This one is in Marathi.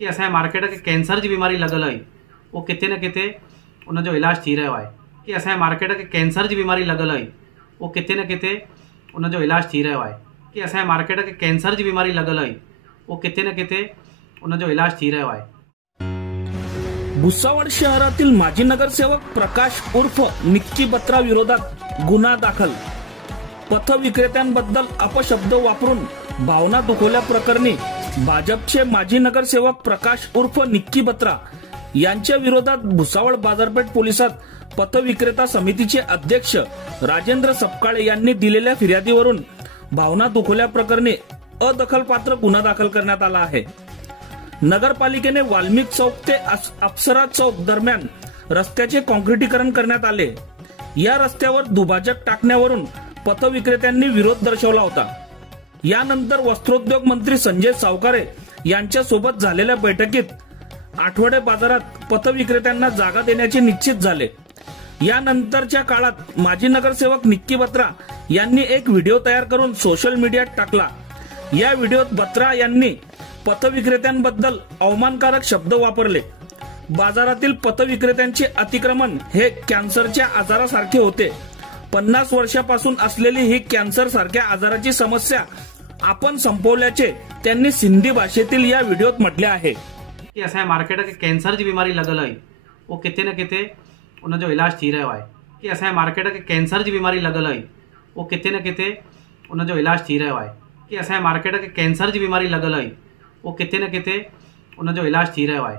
कि असां मार्केट के कैंसर की बीमारी लगल है वो किते न किते उन जो इलाज थी रहा है कि असां मार्केट के कैंसर की बीमारी लगल है वो किते न किते उन जो इलाज थी रहा है कि असां मार्केट के कैंसर की बीमारी लगल है वो किते न किते उन जो इलाज थी रहा है। भुसावळ शहरातील माजी नगरसेवक प्रकाश उर्फ निक्की बत्रा विरोधात गुन्हा दाखल। पथविक्रेत्यांबद्दल अपशब्द वापरून भावना दुखवल्या प्रकरणी भाजपचे माजी नगरसेवक प्रकाश उर्फ निक्की बत्रा यांच्या विरोधात भुसावळ बाजारपेठ पोलिसात पथविक्रेता समितीचे अध्यक्ष राजेंद्र सपकाळे यांनी दिलेल्या फिर्यादीवरून भावना दुखवल्या प्रकरणी अदखलपात्र गुन्हा दाखल करण्यात आला आहे। नगरपालिकेने वाल्मिक चौक ते अप्सरा चौक दरम्यान रस्त्याचे काँक्रिटीकरण करण्यात आले। या रस्त्यावर दुभाजक टाकण्यावरून पथविक्रेत्यांनी विरोध दर्शवला होता। यानंतर वस्त्रोद्योग मंत्री संजय सावकारे यांच्या सोबत झालेल्या बैठकीत आठवडे बाजारात पथविक्रेत्यांना जागा देण्याचे निश्चित झाले। यानंतरच्या काळात माजी नगरसेवक निक्की बत्रा यांनी एक व्हिडिओ तयार करून सोशल मीडियात टाकला। या व्हिडिओत बत्रा यांनी पथविक्रेत्यांबद्दल अवमानकारक शब्द वापरले। बाजारातील पथविक्रेत्यांचे अतिक्रमण हे कॅन्सरच्या आजारासारखे होते। 50 वर्षापासून असलेली ही कॅन्सर सारख्या आजाराची समस्या आपण संपवल्याचे त्यांनी सिंधी भाषेतील या व्हिडिओत म्हटले आहे। कि असां मार्केट के कैंसर की बीमारी लगल है वो किते न किते उन जो इलाज थी रहा है कि असां मार्केट के कैंसर की बीमारी लगल है वो किते न किते उन जो इलाज थी रहा है कि असां मार्केट के कैंसर की बीमारी लगल है वो किते न किते उन जो इलाज थी रहा है।